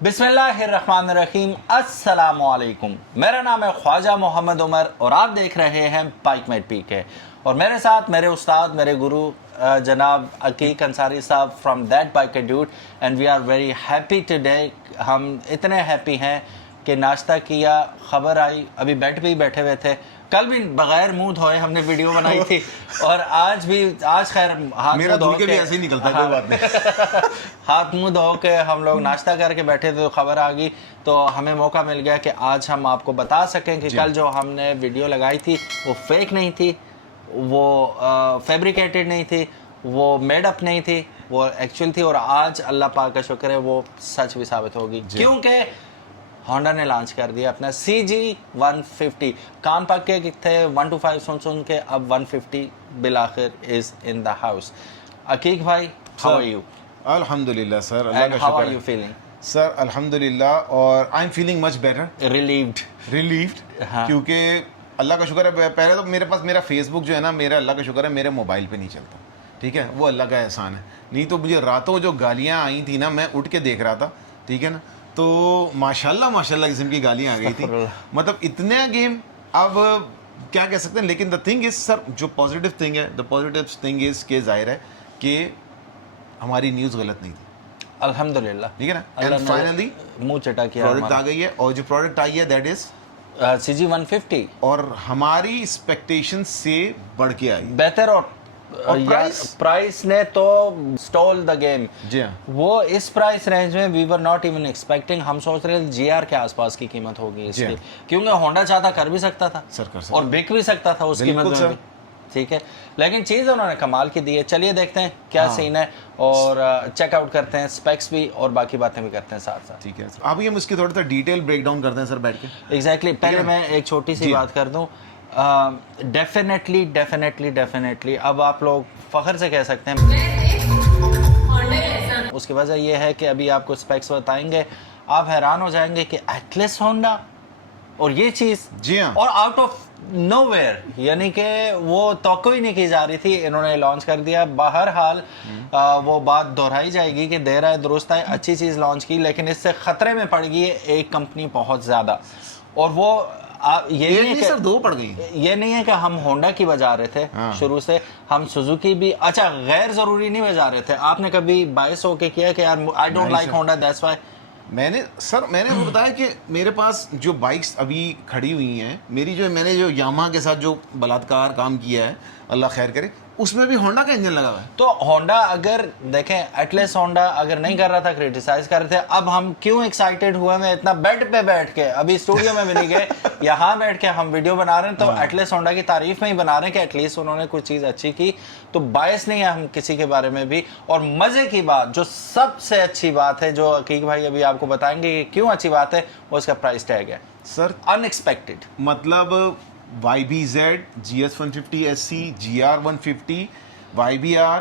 बिस्मिल्लाहिर्रहमानिर्रहीम, अस्सलामुअलैकुम। मेरा नाम है ख्वाजा मोहम्मद उमर और आप देख रहे हैं बाइक मेट पीके। और मेरे साथ मेरे उस्ताद, मेरे गुरु जनाब अकीक अंसारी साहब from that bike dude, and we are very happy today. हम इतने हैप्पी हैं कि नाश्ता किया, खबर आई, अभी बेड पे ही बैठे हुए थे। कल भी बगैर मुंह धोए हमने वीडियो बनाई थी और आज खैर हाथ मेरा मुंह धो के भी ऐसे ही निकलता है, हाँ, कोई बात नहीं। हाथ मुंह धो के हम लोग नाश्ता करके बैठे थे तो खबर आ गई, तो हमें मौका मिल गया कि आज हम आपको बता सकें कि कल जो हमने वीडियो लगाई थी वो फेक नहीं थी, वो फैब्रिकेटेड नहीं थी, वो मेड अप नहीं थी, वो एक्चुअल थी। और आज अल्लाह पाक का शुक्र है वो सच भी साबित होगी, क्योंकि होंडा ने लॉन्च कर दिया अपना CG150। कान पक्के थे 1 to 5 सुन के, अब 150 बिलाखिर इज इन द हाउस। अकीक भाई, हाउ आर यू? अल्हम्दुलिल्लाह सर, अल्लाह एंड का हाउ शुक्र आर यू है फीलिंग? सर। अल्हम्दुलिल्लाह, और I am feeling much better, relieved. हाँ। क्योंकि अल्लाह का शुक्र है। पहले तो मेरे पास मेरा फेसबुक जो है ना, मेरा अल्लाह का शुक्र है मेरे मोबाइल पे नहीं चलता, ठीक है, वो अल्लाह का एहसान है। नहीं तो मुझे रातों जो गालियाँ आई थी ना, मैं उठ के देख रहा था, ठीक है ना, तो माशाल्लाह माशाल्लाह किस्म की गालियाँ आ गई थी। मतलब इतने गेम, अब क्या कह सकते हैं। लेकिन द थिंग इज सर, जो पॉजिटिव थिंग है, द पॉजिटिव थिंग इज के जाहिर है कि हमारी न्यूज़ गलत नहीं थी, अल्हम्दुलिल्लाह, ठीक है ना। एंड फाइनली मुंह चटा किया प्रोडक्ट आ गई है, और जो प्रोडक्ट आई है दैट इज CG150, और हमारी एक्सपेक्टेशन से बढ़ के आई। बेहतर। और प्राइस ने तो स्टॉल द गेम। जी हाँ, वो इस प्राइस रेंज में we were not even expecting. हम सोच रहे थे GR के आसपास की कीमत होगी इसकी, क्योंकि होंडा चाहता कर भी सकता था सर, कर सकता और बिक भी सकता था उस कीमत में भी, ठीक है। लेकिन चीज़ उन्होंने कमाल की दी है। चलिए देखते हैं क्या सीन है और चेकआउट करते हैं, स्पेक्स भी और बाकी बातें भी करते हैं साथ साथ, ठीक है। अभी हम इसकी थोड़ा सा डिटेल ब्रेक डाउन करते हैं सर बैठ के। एग्जैक्टली। पहले मैं एक छोटी सी बात कर दूं। डेफिनेटली अब आप लोग फख्र से कह सकते हैं, उसकी वजह यह है कि अभी आपको स्पेक्स बताएंगे, आप हैरान हो जाएंगे कि एटलस होंडा, और ये चीज़, जी हाँ, और आउट ऑफ नोवेयर, यानी कि वो तवक्को ही नहीं की जा रही थी, इन्होंने लॉन्च कर दिया। बहरहाल वो बात दोहराई जाएगी कि देर आए दुरुस्त आए, अच्छी चीज़ लॉन्च की, लेकिन इससे ख़तरे में पड़ गई है एक कंपनी बहुत ज़्यादा। और वो ये नहीं है सर, 2 पड़ गई। ये नहीं है कि हम होंडा की बजा रहे थे, शुरू से हम सुजुकी भी, अच्छा गैर ज़रूरी नहीं बजा रहे थे। आपने कभी बायस होके किया कि यार I don't like Honda, that's why? मैंने आपको बताया कि मेरे पास जो बाइक्स अभी खड़ी हुई हैं, मैंने जो यामाहा के साथ जो बलात्कार काम किया है, अल्लाह खैर करे, उसमें भी होंडा का इंजन लगा हुआ है। तो होंडा अगर देखें, एटलस होंडा अगर नहीं कर रहा था, क्रिटिसाइज कर रहे थे, अब हम क्यों एक्साइटेड हुए? मैं इतना बेड पे बैठ के, अभी स्टूडियो में भी नहीं गए, यहाँ बैठ के हम वीडियो बना रहे हैं, तो एटलस होंडा की तारीफ में ही बना रहे हैं कि एटलीस्ट उन्होंने कुछ चीज़ अच्छी की। तो बायस नहीं है हम किसी के बारे में भी। और मज़े की बात, जो सबसे अच्छी बात है, जो अकीक भाई अभी आपको बताएंगे कि क्यों अच्छी बात है, वो उसका प्राइस टैग है सर। अनएक्सपेक्टेड। मतलब YBZ, GS150 SC, GR150, YBR,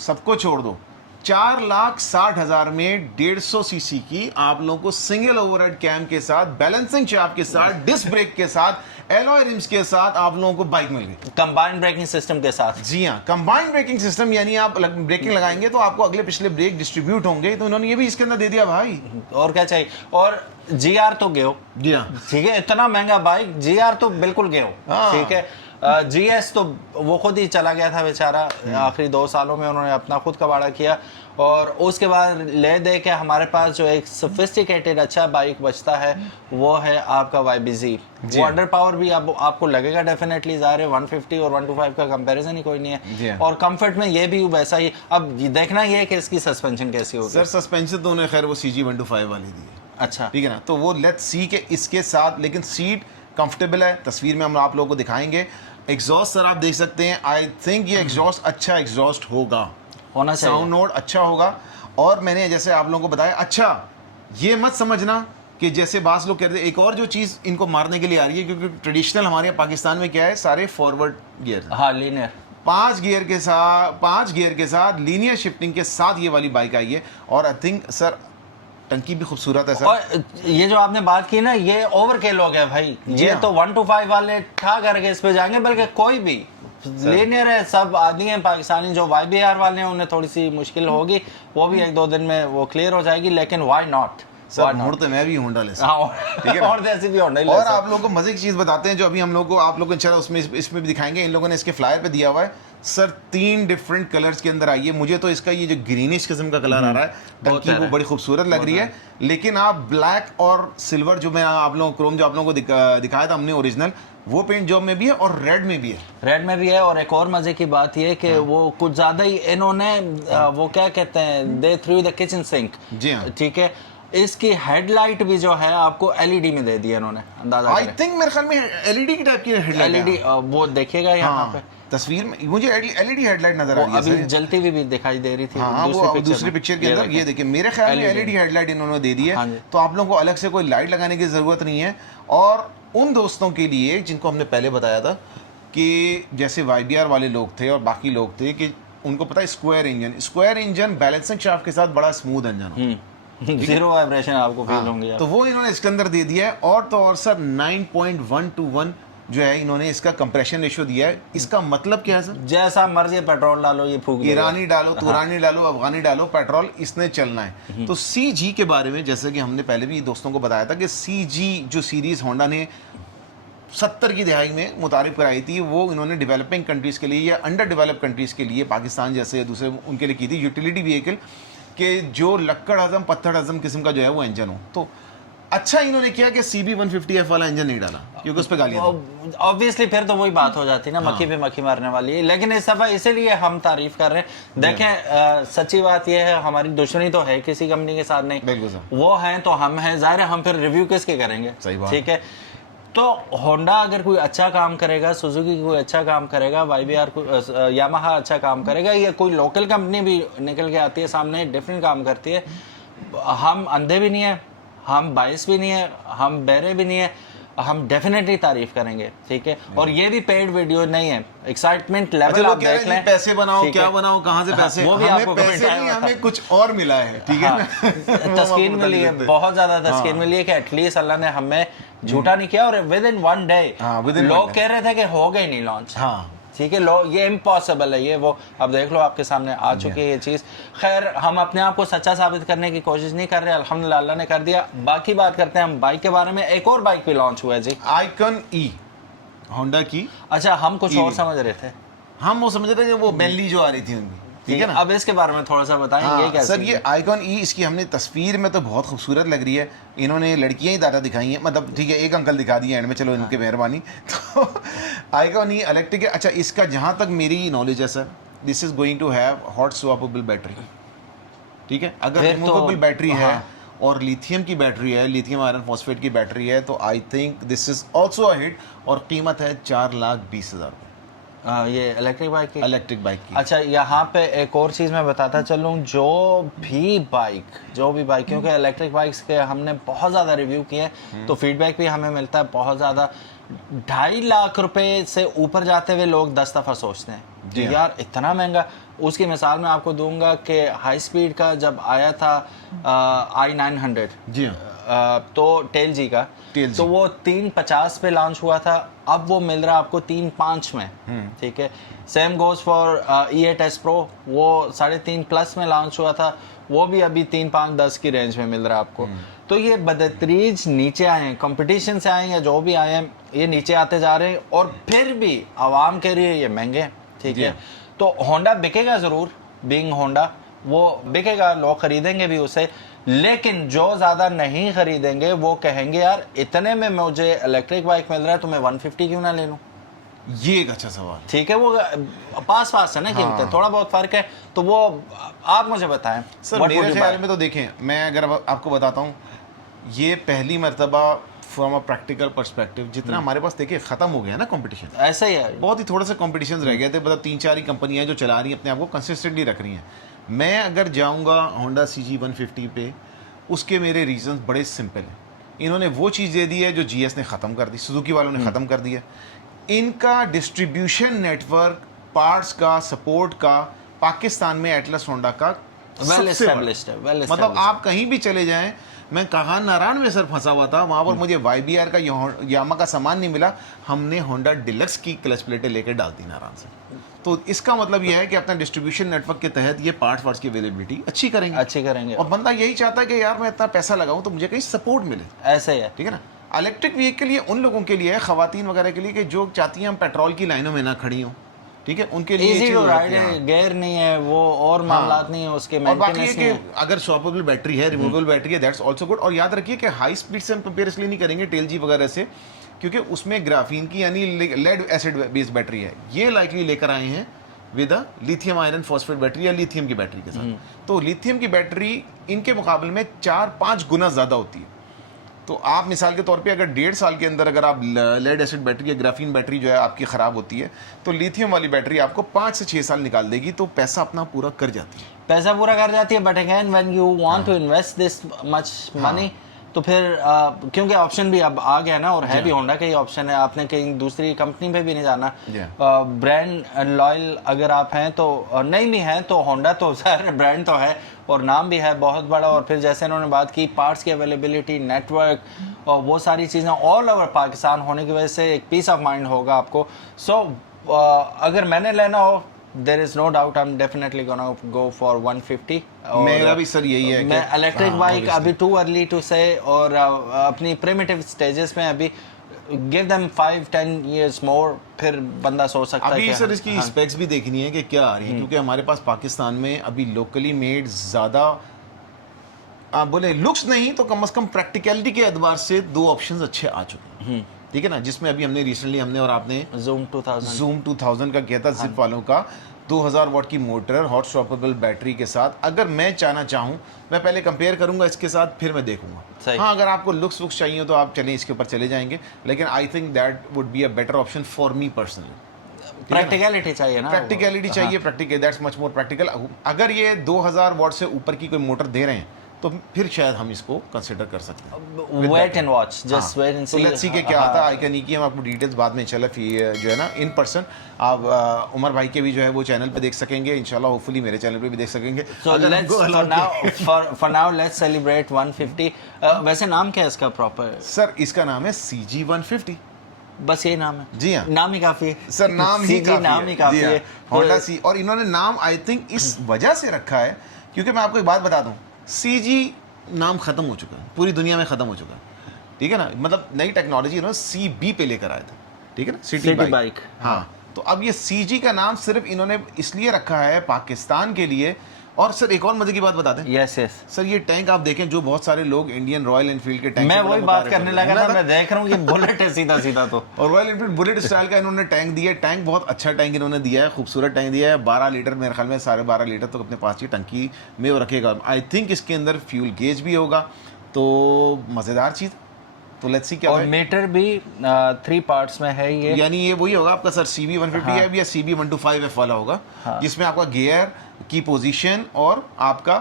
सबको छोड़ दो, 4,60,000 में 150 सीसी की आप लोगों को सिंगल ओवरहेड कैम के साथ, बैलेंसिंग शाफ्ट के साथ, डिस्क ब्रेक के साथ, एलॉय रिम्स के साथ आप लोगों को बाइक मिल गई, कंबाइंड ब्रेकिंग सिस्टम के साथ। जी हाँ, कंबाइंड ब्रेकिंग सिस्टम, यानी आप ब्रेकिंग लगाएंगे तो आपको अगले पिछले ब्रेक डिस्ट्रीब्यूट होंगे। तो उन्होंने ये भी इसके अंदर दे दिया भाई, और क्या चाहिए। और GR तो गए हो, जी हाँ, ठीक है, इतना महंगा बाइक, GR तो बिल्कुल गए हो, ठीक है। GS तो वो खुद ही चला गया था बेचारा, आखिरी 2 सालों में उन्होंने अपना खुद कबाड़ा किया। और उसके बाद ले दे के हमारे पास जो एक सोफिस्टिकेटेड अच्छा बाइक बचता है वो है आपका YBZ। वो अंडर पावर भी आपको लगेगा डेफिनेटली, ज़ाहिर है 150 और 1 to 5 का कंपैरिजन ही कोई नहीं है। और कंफर्ट में ये भी वैसा ही। अब देखना ये है कि इसकी सस्पेंशन कैसी होगी। सर सस्पेंशन तो उन्हें खैर वो CG125 वाली दी है, अच्छा, ठीक है ना, तो वो लेट्स सी के इसके साथ, लेकिन सीट कंफर्टेबल है, तस्वीर में हम आप लोगों को दिखाएंगे। एग्जॉस्ट सर आप देख सकते हैं, आई थिंक ये एग्जॉस्ट अच्छा एग्जॉस्ट होगा, होना चाहिए, साउंड नोट अच्छा होगा। और मैंने जैसे आप लोगों को बताया, अच्छा ये मत समझना कि जैसे बास लोग कहते हैं, एक और जो चीज़ इनको मारने के लिए आ रही है, क्योंकि ट्रेडिशनल हमारे यहाँ पाकिस्तान में क्या है, सारे फॉरवर्ड गियर, हाँ लीनियर, 5 गियर के साथ लीनियर शिफ्टिंग के साथ ये वाली बाइक आई है। और आई थिंक सर टंकी भी खूबसूरत है सर। और ये जो आपने बात की ना, ये ओवरकिल हो गया भाई। ये तो 1 to 5 वाले ठा करके इस पे जाएंगे, बल्कि कोई भी लीनियर है, सब आदमी हैं पाकिस्तानी। जो YBR वाले हैं उन्हें थोड़ी सी मुश्किल होगी, वो भी 1-2 दिन में वो क्लियर हो जाएगी, लेकिन व्हाई नॉट। सर मुड़ तो मैं भी होंडा ले सकता हाँ, ठीक है ना? और जैसी भी होंडा ही ले और सकते। आप लोगों को मजे की चीज बताते हैं जो अभी हम लोग को आप लोग को इंशाल्लाह इसमें भी दिखाएंगे। इन लोगों ने इसके फ्लायर पे दिया हुआ है सर 3 डिफरेंट कलर्स के अंदर आई है। मुझे तो इसका ये जो ग्रीनिश किस्म का कलर आ रहा है टंकी वो बड़ी खूबसूरत लग रही है, लेकिन आप ब्लैक और सिल्वर जो मैं आप लोगों क्रोम जो आप लोगों को दिखाया था हमने ओरिजिनल, वो पेंट जॉब में भी है और रेड में भी है। रेड में भी है। और एक और मजे की बात ये कि वो कुछ ज्यादा ही इन्होंने वो क्या कहते हैं, दे थ्रू द किचन सिंक। जी हाँ, ठीक है, इसकी हेडलाइट भी जो है आपको एलईडी में दे दी इन्होंने, अंदाजा आई थिंक मेरे ख्याल में एलईडी की टाइप की हेडलाइट एलईडी वो देखिएगा यहाँ पे तस्वीर में मुझे एलईडी हेडलाइट नजर आ रही है। अभी जलती हुई भी दिखाई दे रही थी। हाँ, वो दूसरी पिक्चर के अंदर ये देखिए मेरे ख्याल में एलईडी हेडलाइट इन्होंने दे दी है, तो आप लोगों को अलग से कोई लाइट लगाने की जरूरत नहीं है। और उन दोस्तों के लिए जिनको हमने पहले बताया था कि जैसे वाईबीआर वाले लोग थे और बाकी लोग थे कि उनको पता है स्क्वायर इंजन बैलेंसिंग शाफ्ट के साथ बड़ा स्मूथ इंजन हो, जीरो वाइब्रेशन आपको फील होंगे। तो वो इन्होंने इसके अंदर दे दिया है। और तो और सर 9.1 to 1 जो है इन्होंने इसका कंप्रेशन रेशियो दिया है। इसका मतलब क्या है सर? जैसा मर्जी पेट्रोल डालो ये फूक ईरानी डालो, तुरानी डालो, अफगानी डालो, पेट्रोल इसने चलना है। तो CG के बारे में जैसे कि हमने पहले भी दोस्तों को बताया था कि CG जो सीरीज होंडा ने 70 की दहाई में मुतारिफ कराई थी, वो इन्होंने डेवलपिंग कंट्रीज़ के लिए या अंडर डेवलप कंट्रीज़ के लिए, पाकिस्तान जैसे दूसरे उनके लिए की थी, यूटिलिटी व्हीकल के जो लक्कड़ हजम पत्थर हजम किस्म का जो है वो इंजन हो। तो अच्छा इन्होंने किया कि CB150F वाला इंजन नहीं डाला क्योंकि उस पर गालियां ऑब्वियसली फिर तो वही बात हो जाती है ना, मक्खी पे मक्खी मारने वाली है। लेकिन इस दफा इसीलिए हम तारीफ कर रहे हैं। देखें सच्ची बात यह है, हमारी दुश्मनी तो है किसी कंपनी के साथ नहीं, वो हैं तो हम हैं, जाहिर है हम फिर रिव्यू किसके करेंगे, ठीक है। तो होंडा अगर कोई अच्छा काम करेगा, सुजुकी कोई अच्छा काम करेगा, वाईबीआर यामाहा अच्छा काम करेगा, या कोई लोकल कंपनी भी निकल के आती है सामने डिफरेंट काम करती है, हम अंधे भी नहीं है, हम बायस भी नहीं है, हम बहरे भी नहीं है, हम डेफिनेटली तारीफ करेंगे, ठीक है। और ये भी पेड वीडियो नहीं है, एक्साइटमेंट लेवल आप देख लें, पैसे बनाओ क्या बनाओ, कहाँ से पैसे, वो भी आपको पैसे नहीं, हमें कुछ और मिला है, ठीक है ना। तस्कीन मिली है, बहुत ज्यादा तस्कीन मिली है कि एटलीस्ट अल्लाह ने हमें झूठा नहीं किया। और विद इन 1 डे लोग कह रहे थे कि हो गए नहीं लॉन्च, ठीक है, ये इम्पॉसिबल है, ये वो अब देख लो आपके सामने आ चुकी है ये चीज़। खैर हम अपने आप को सच्चा साबित करने की कोशिश नहीं कर रहे, अल्हम्दुलिल्लाह अल्लाह ने कर दिया। बाकी बात करते हैं हम बाइक के बारे में। एक और बाइक भी लॉन्च हुआ है जी, आइकन ई होंडा की। अच्छा, हम कुछ और समझ रहे थे, हम वो समझ रहे थे कि वो बेली जो आ रही थी उनकी, ठीक है ना। अब इसके बारे में थोड़ा सा बताएं। ये क्या सर, ये आइकॉन ई, इसकी हमने तस्वीर में तो बहुत खूबसूरत लग रही है, इन्होंने लड़कियां ही ज़्यादा दिखाई हैं, मतलब ठीक है एक अंकल दिखा दिए एंड में, चलो इनकी मेहरबानी। तो आइकॉन ई इलेक्ट्रिक है। अच्छा, इसका जहाँ तक मेरी नॉलेज है sir, this is going to have hot swappable battery, ठीक है। अगर रिमूवेबल बैटरी है और लिथियम की बैटरी है, लिथियम आयरन फॉस्फेट की बैटरी है, तो I think this is also a hit. और कीमत है 4,20,000 रुपये ये इलेक्ट्रिक बाइक की। अच्छा, यहाँ पे एक और चीज़ मैं बताता चलूँ, जो भी बाइक क्योंकि इलेक्ट्रिक बाइक्स के हमने बहुत ज़्यादा रिव्यू किए, तो फीडबैक भी हमें मिलता है बहुत ज़्यादा। 2.5 लाख रुपए से ऊपर जाते हुए लोग 10 दफ़ा सोचते हैं कि यार इतना महंगा। उसकी मिसाल मैं आपको दूंगा कि हाई स्पीड का जब आया था i900, जी हाँ, तो टेल जी का, तो वो 350 पे लॉन्च हुआ था, अब वो मिल रहा है आपको 3.5 में, ठीक है। Same goes for E8S Pro, वो 3.5+ में लॉन्च हुआ था, वो भी अभी 3-5-10 की रेंज में मिल रहा है आपको। तो ये बदतरीज नीचे आए हैं, कंपटीशन से आए हैं या जो भी आए हैं, ये नीचे आते जा रहे हैं, और फिर भी आवाम के लिए ये महंगे हैं, ठीक है। तो होंडा बिकेगा ज़रूर, बीइंग होंडा वो बिकेगा, लोग खरीदेंगे भी उसे, लेकिन जो ज़्यादा नहीं खरीदेंगे वो कहेंगे यार इतने में मुझे इलेक्ट्रिक बाइक मिल रहा है तो मैं 150 क्यों ना ले लूँ। ये एक अच्छा सवाल, ठीक है, वो पास है ना कीमतें, थोड़ा बहुत फ़र्क है, तो वो आप मुझे बताएं। सर मेरे ख्याल में तो देखें, मैं अगर आपको बताता हूँ, ये पहली मर्तबा फ्रॉम अ प्रैक्टिकल पर्सपेक्टिव, जितना हमारे पास देखिए ख़त्म हो गया ना कंपटीशन, ऐसा ही है, बहुत ही थोड़ा सा कंपटीशन रह गए थे, मतलब 3-4 ही कंपनियां जो चला रही हैं अपने आप को कंसिस्टेंटली रख रही हैं। मैं अगर जाऊंगा होंडा CG150 पे, उसके मेरे रीजंस बड़े सिंपल हैं। इन्होंने वो चीज़ दे दी है जो GS ने ख़त्म कर दी, सुजुकी वालों ने ख़त्म कर दिया। इनका डिस्ट्रीब्यूशन नेटवर्क, पार्ट्स का, सपोर्ट का पाकिस्तान में एटलस होंडा का वेल एस्टैब्लिश्ड है, मतलब आप कहीं भी चले जाएं, मैं कहाँ नारायण में सर फंसा हुआ था, वहाँ पर मुझे YBR का यामा का सामान नहीं मिला, हमने होंडा डिलक्स की क्लच प्लेटें लेकर डाल दी नारायण से। तो इसका मतलब ये है कि अपना डिस्ट्रीब्यूशन नेटवर्क के तहत ये पार्ट्स की अवेलेबिलिटी अच्छी करेंगे और बंदा यही चाहता है कि यार मैं इतना पैसा लगाऊं तो मुझे कहीं सपोर्ट मिले। ऐसे ही है, ठीक है ना। इलेक्ट्रिक व्हीकल ये उन लोगों के लिए है, खवातीन वगैरह के लिए, कि जो चाहती हैं हम पेट्रोल की लाइनों में ना खड़ी हों, ठीक है, उनके लिए इजी टू राइड है, गेयर नहीं है वो और मामलात नहीं है उसके, और बाकी मेंटेनेंस है नहीं कि अगर स्वैपेबल बैटरी है, रिमूवेबल बैटरी है, दैट्स आल्सो गुड। और याद रखिए कि हाई स्पीड से हम कंपेयर इसलिए नहीं करेंगे टेल जी वगैरह से, क्योंकि उसमें ग्राफीन की यानी लेड एसिड बेस्ड बैटरी है। ये लाइकली लेकर आए हैं with a lithium iron phosphate battery या लिथियम की बैटरी के साथ। तो लिथियम की बैटरी इनके मुकाबले में 4-5 गुना ज़्यादा होती है। तो आप मिसाल के तौर पे अगर 1.5 साल के अंदर अगर आप लेड एसिड बैटरी या ग्राफीन बैटरी जो है आपकी ख़राब होती है, तो लिथियम वाली बैटरी आपको 5 से 6 साल निकाल देगी, तो पैसा अपना पूरा कर जाती है। पैसा पूरा कर जाती है। But again when you want to invest this much money, तो फिर क्योंकि ऑप्शन भी अब आ गया ना, और है भी होंडा का ही ऑप्शन है, आपने कहीं दूसरी कंपनी पे भी नहीं जाना। ब्रांड लॉयल अगर आप हैं तो नहीं भी हैं तो होंडा तो सारे ब्रांड तो है और नाम भी है बहुत बड़ा। और फिर जैसे इन्होंने बात की पार्ट्स की अवेलेबिलिटी, नेटवर्क और वो सारी चीज़ें ऑल ओवर पाकिस्तान होने की वजह से एक पीस ऑफ माइंड होगा आपको। सो अगर मैंने लेना हो, there is no doubt I'm definitely gonna go for 150। मेरा भी सर यही है मैं इलेक्ट्रिक बाइक अभी टू अर्ली टू से, और अपनी प्रिमिटिव स्टेजेस में अभी गिव देम 5-10 years more, फिर बंदा सोच सकता है। अभी सर इसकी स्पेक्स भी देखनी है कि क्या आ रही है, क्योंकि हमारे पास पाकिस्तान में अभी लोकली मेड ज़्यादा आप बोले लुक्स नहीं तो कम से कम प्रैक्टिकलिटी के एतबार से 2 ऑप्शंस अच्छे आ चुके हैं, ठीक है ना। जिसमें अभी हमने रिसेंटली हमने और आपने Zoom 2000 का किया था, जिप वालों का 2000 वाट की मोटर हॉट स्वैपेबल बैटरी के साथ। अगर मैं चाहना चाहूँ, मैं पहले कंपेयर करूंगा इसके साथ, फिर मैं देखूंगा। हाँ, अगर आपको लुक्स वुक्स चाहिए हो तो आप चलें इसके ऊपर चले जाएंगे, लेकिन I think that would be a better option for me personally. Practicality चाहिए ना, प्रैक्टिकलिटी चाहिए, practical, that's much more practical. अगर ये 2000 वाट से ऊपर की कोई मोटर दे रहे हैं तो फिर शायद हम इसको कंसिडर कर सकते हैं। Wait and watch, just wait and see, let's see के क्या आता है। आई कैन की हम आपको डिटेल्स बाद में इंशाल्लाह जो है ना इन पर्सन आप उमर भाई के भी जो है वो चैनल पे देख सकेंगे इंशाल्लाह, होपफुली मेरे चैनल पे भी देख सकेंगे। So for now let's celebrate 150। वैसे नाम क्या है इसका प्रॉपर? सर इसका नाम है CG150। बस ये नाम है? जी हाँ, नाम ही काफी है सर, नाम ही काफी है। होंडा सी, और इन्होंने नाम आई थिंक इस वजह से रखा है क्योंकि मैं आपको एक बात बता दूं, CG नाम खत्म हो चुका है, पूरी दुनिया में खत्म हो चुका है, ठीक है ना। मतलब नई टेक्नोलॉजी इन्होंने CB पे लेकर आए थे, ठीक है ना, सिटी बाइक। हाँ, तो अब ये CG का नाम सिर्फ इन्होंने इसलिए रखा है पाकिस्तान के लिए। और सर एक और मजे की बात बता दें। यस यस सर, ये टैंक आप देखें जो बहुत सारे लोग इंडियन रॉयल एनफील्ड के टैंक, मैं वही बात करने लगा था, मैं देख रहा हूँ ये बुलेट है सीधा सीधा। तो और रॉयल एनफील्ड बुलेट स्टाइल का इन्होंने टैंक दिया है। टैंक बहुत अच्छा टैंक इन्होंने दिया है, खूबसूरत टैंक दिया है। 12 लीटर मेरे ख्याल में 12.5 लीटर तो अपने पास ही टंकी में वो रखेगा। आई थिंक इसके अंदर फ्यूल गेज भी होगा, तो मज़ेदार चीज़। तो लेट्स सी क्या और मीटर भी 3 पार्ट्स में है ये, यानी ये वही होगा आपका सर CB150 है या CB125F वाला होगा, जिसमें आपका गियर की पोजीशन और आपका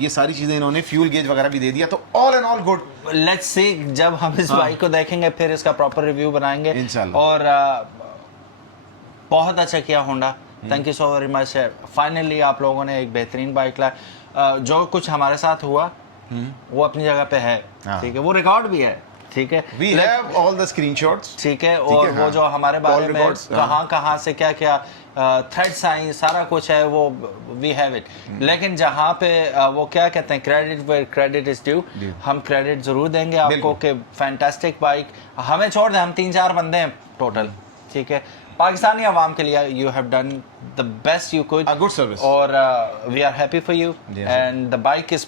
ये सारी चीजें इन्होंने फ्यूल गेज वगैरह भी दे दिया। तो all and all good. Let's see जब हम इस बाइक को देखेंगे फिर इसका प्रॉपर रिव्यू बनाएंगे इंशाल्लाह। और बहुत अच्छा किया Honda, thank you so very much. Finally आप लोगों ने एक बेहतरीन बाइक लाया। जो कुछ हमारे साथ हुआ वो अपनी जगह पे है, ठीक है, वो रिकॉर्ड भी है, ठीक है, we have all the screenshots, ठीक है। और वो जो हमारे बारे में कहाँ से क्या क्या थ्रेड्स आई, सारा कुछ है, वो वी हैव इट। लेकिन जहाँ पे वो क्या कहते हैं, credit where credit is due, हम क्रेडिट जरूर देंगे आपको कि फैंटास्टिक बाइक। हमें छोड़ दें, हम 3-4 बंदे हैं टोटल, ठीक है, पाकिस्तानी आवाम के लिए you have done the best you could, a good service, और we are happy for you and the bike is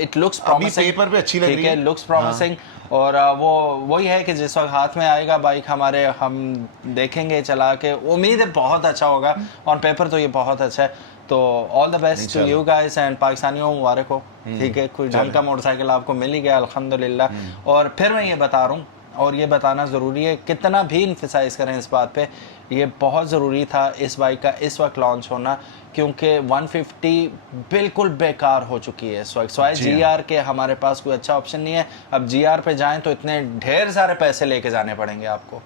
it looks promising, paper पे अच्छी लग रही है, लुक्स प्रॉमिसिंग। और वो वही है कि जिस वक्त हाथ में आएगा बाइक हमारे, हम देखेंगे चला के, उम्मीद है बहुत अच्छा होगा। ऑन पेपर तो ये बहुत अच्छा है। तो all the best to you guys and पाकिस्तानियों मुबारक हो, ठीक है। कोई ढंग का मोटरसाइकिल आपको मिल ही गया अल्हम्दुलिल्लाह। और फिर मैं ये बता रहा हूँ, और ये बताना ज़रूरी है, कितना भी इन्फसाइज करें इस बात पे, ये बहुत ज़रूरी था इस बाइक का इस वक्त लॉन्च होना, क्योंकि 150 बिल्कुल बेकार हो चुकी है इस वक्त। सवाए GR के हमारे पास कोई अच्छा ऑप्शन नहीं है। अब GR पे जाएं तो इतने ढेर सारे पैसे लेके जाने पड़ेंगे आपको,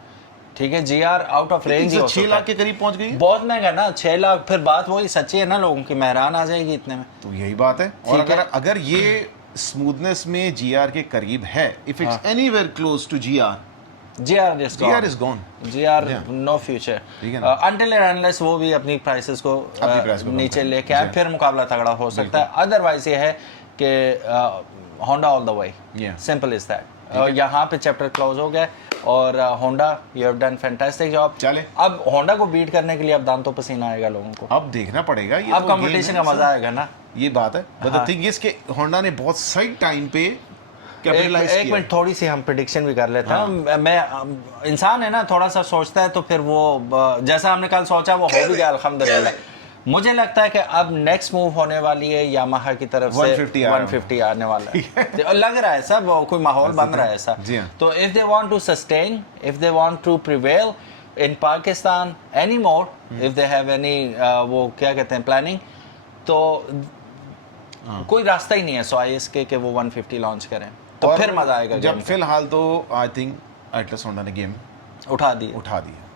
ठीक है। GR आउट ऑफ रेंज ही हो 6 लाख के करीब पहुंच गई, बहुत महंगा ना, 6 लाख। फिर बात वही सच्ची है ना, लोगों की मेहरान आ जाएगी इतने में। तो यही बात है। और अगर ये स्मूथनेस में GR के करीब है, if it's anywhere close to GR, GR is gone. GR is gone. GR Yeah. no future. ठीक है ना? Until and unless वो भी अपनी प्राइसेस को अपनी price को कम नीचे करे। लेके आए, फिर मुकाबला तगड़ा हो सकता है। अदरवाइज ये है कि Honda all the way, Yeah. Simple is that. यहाँ पे चैप्टर क्लोज हो गया और Honda you have done fantastic job. चले। अब होंडा को बीट करने के लिए अब दांत तो पसीना आएगा लोगों को, अब देखना पड़ेगा, ये अब तो कंपटीशन game का है, मजा आएगा ना। ये बात है। बट द थिंग इज कि होंडा ने बहुत सही टाइम पे कैपिटलाइज एक किया। मिनट थोड़ी सी हम प्रिडिक्शन भी कर लेते हैं। मैं इंसान है ना, थोड़ा सा सोचता है तो फिर वो जैसा हमने कल सोचा वो हो भी गया अल्हम्दुलिल्लाह। मुझे लगता है कि अब नेक्स्ट मूव होने वाली है यामाहा की तरफ से 150 आने वाला है। तो लग रहा है सब कोई माहौल बन रहा है ऐसा। तो if they want to sustain, if they want to prevail in Pakistan any more, if they have any वो क्या कहते हैं प्लानिंग, तो कोई रास्ता ही नहीं है सवाए इसके कि वो 150 लॉन्च करें, तो फिर मजा आएगा। जब फिलहाल तो आई थिंक एटलस होंडा ने गेम उठा दी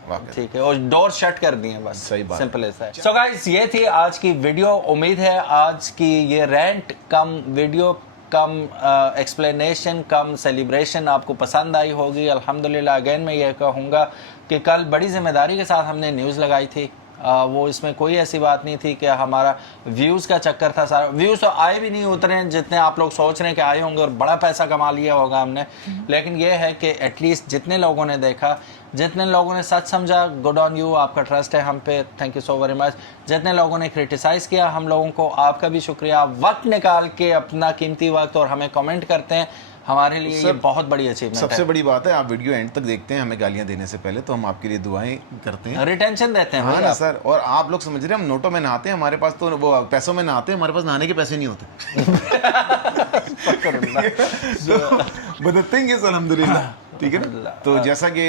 वाकई। ठीक है, और डोर शट कर दिए बस। सही बात। Simple as that. So guys, ये थी आज की वीडियो। उम्मीद है आज की ये रेंट कम वीडियो कम एक्सप्लेनेशन कम सेलिब्रेशन आपको पसंद आई होगी। अल्हम्दुलिल्लाह अगेन मैं ये कहूँगा कि कल बड़ी जिम्मेदारी के साथ हमने न्यूज़ लगाई थी। वो इसमें कोई ऐसी बात नहीं थी कि हमारा व्यूज़ का चक्कर था। सारा व्यूज़ तो आए भी नहीं उतरे जितने आप लोग सोच रहे हैं कि आए होंगे और बड़ा पैसा कमा लिया होगा हमने। लेकिन ये है कि एटलीस्ट जितने लोगों ने देखा, जितने लोगों ने सच समझा, गुड ऑन यू, आपका ट्रस्ट है हम पे, thank you so very much. जितने लोगों ने क्रिटिसाइज़ किया हम लोगों को, आपका भी शुक्रिया। वक्त निकाल के अपना कीमती वक्त और हमें कमेंट करते हैं, हमारे लिए ये बहुत बड़ी अचीवमेंट है। सबसे बड़ी बात है आप वीडियो एंड तक देखते हैं, हमें गालियां देने से पहले तो हम आपके लिए दुआएं करते हैं, रिटेंशन देते हैं। हाँ ना सर। और आप लोग समझ रहे हैं हम नोटों में नहाते हैं, हमारे पास तो वो पैसों में नहाते हैं, हमारे पास नहाने के पैसे नहीं होते। बट द थिंग इज अल्हम्दुलिल्लाह, ठीक है ना। तो जैसा कि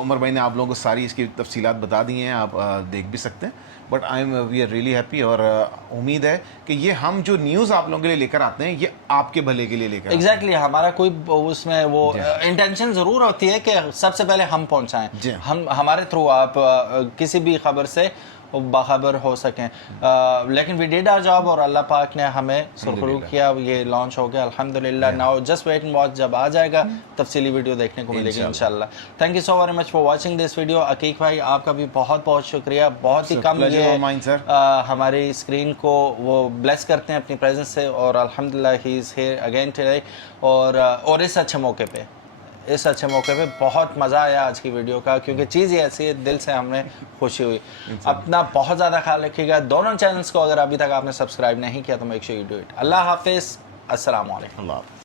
उमर भाई ने आप लोगों को सारी इसकी तफसीलात बता दी हैं, आप देख भी सकते हैं। But I am we are really happy और उम्मीद है कि ये हम जो न्यूज़ आप लोगों के लिए लेकर आते हैं ये आपके भले के लिए लेकर एग्जैक्टली हमारा कोई उसमें वो इंटेंशन ज़रूर होती है कि सबसे पहले हम पहुंचाएं, हम हमारे थ्रू आप किसी भी खबर से बाखबर हो सकें। लेकिन वी डिड आवर जॉब और अल्लाह पाक ने हमें सुरखरू किया, ये लॉन्च हो गया अल्हम्दुलिल्लाह। Now just wait and watch, जब आ जाएगा तफसीली वीडियो देखने को मिलेगी इंशाल्लाह। Thank you so very much for watching this video. Aqeeq भाई आपका भी बहुत बहुत शुक्रिया। बहुत ही कम ये हमारी स्क्रीन को वो ब्लेस करते हैं अपनी प्रेजेंस से और अल्हम्दुलिल्लाह he is here again today. और इस अच्छे मौके पे बहुत मज़ा आया आज की वीडियो का, क्योंकि चीज़ ये ऐसी है दिल से हमें खुशी हुई। अपना बहुत ज़्यादा ख्याल रखिएगा। दोनों चैनल्स को अगर अभी तक आपने सब्सक्राइब नहीं किया तो make sure you do it. अल्लाह हाफिज़, अस्सलाम वालेकुम।